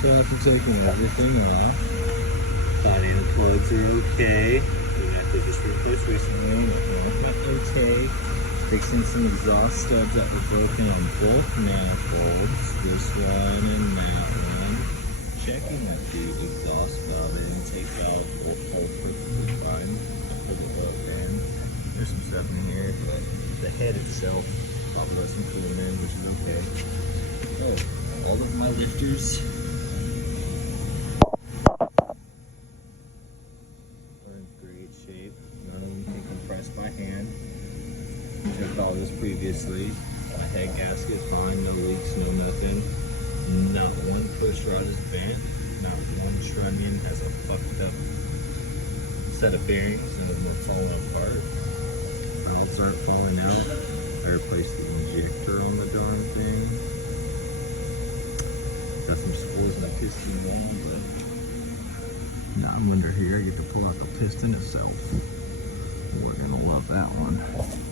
So after taking everything off, Body and plugs are okay. We have to just replace recently. off my OK, fixing some exhaust studs that were broken on both manifolds, this one and that one. Checking that the exhaust valve and intake valve will hold perfectly fine for the oil fan. There's some stuff in here, but the head itself probably got some coolant in, which is okay. Oh, all of my lifters are in great shape. None of them can compress by hand. Checked all this previously. My head gasket fine, no leaks, no nothing. Not one push rod is bent. Not one trunnion has a fucked up set of bearings and they're falling apart. Valves aren't falling out. I replaced the injector on the darn thing. Got some spools in the piston wall, but now I'm under here. I get to pull out the piston itself. We're gonna love that one.